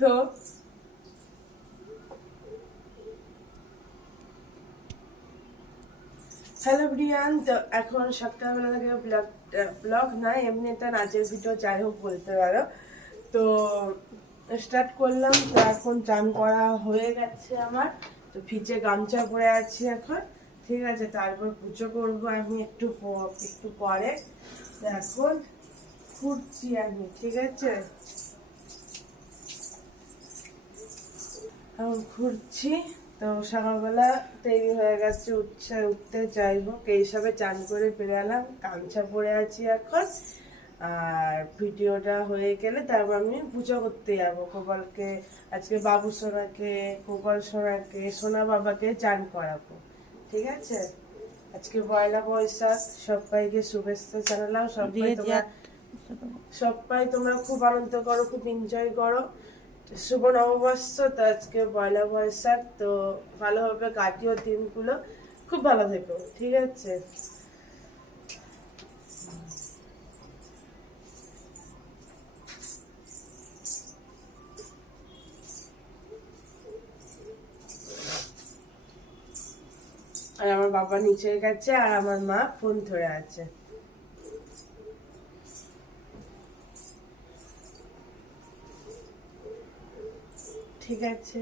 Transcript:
তো hello Brian, তো এখন সকালবেলা থেকে ব্লগ নয়, এমনি একটা নাচের ভিডিও যাই হোক বলতে পারো। তো স্টার্ট করলাম। তো এখন চান করা হয়ে গেছে আমার, তো ভিজে গামছা পরে আছি এখন। ঠিক আছে, তারপর পুজো করবো আমি একটু পরে। তো এখন ঘুরছি আমি, ঠিক আছে, এখন ঘুরছি। তো সকালবেলা দেরি হয়ে গেছে, উঠতে চাইবো, এই হিসাবে চান করে বেরালাম, গামছা পরে আছি এখন। আর ভিডিওটা হয়ে গেলে তারপর আমি পুজো করতে যাবো গোপালকে। আজকে বাবু সোনাকে, গোপাল সোনাকে, সোনা বাবাকে চান করাবো, ঠিক আছে। আজকে পয়লা বৈশাখ, সবাইকে শুভেচ্ছা জানালাম। সবাই তোমরা খুব আনন্দ করো, খুব এনজয় করো। শুভ নববর্ষ, তো আজকে পয়লা বৈশাখ, তো ভালোভাবে কাটিও দিনগুলো, খুব ভালো থেকো, ঠিক আছে। আর আমার বাবা নিচে গেছে, আর আমার মা ফোন ধরে আছে। ঠিক আছে।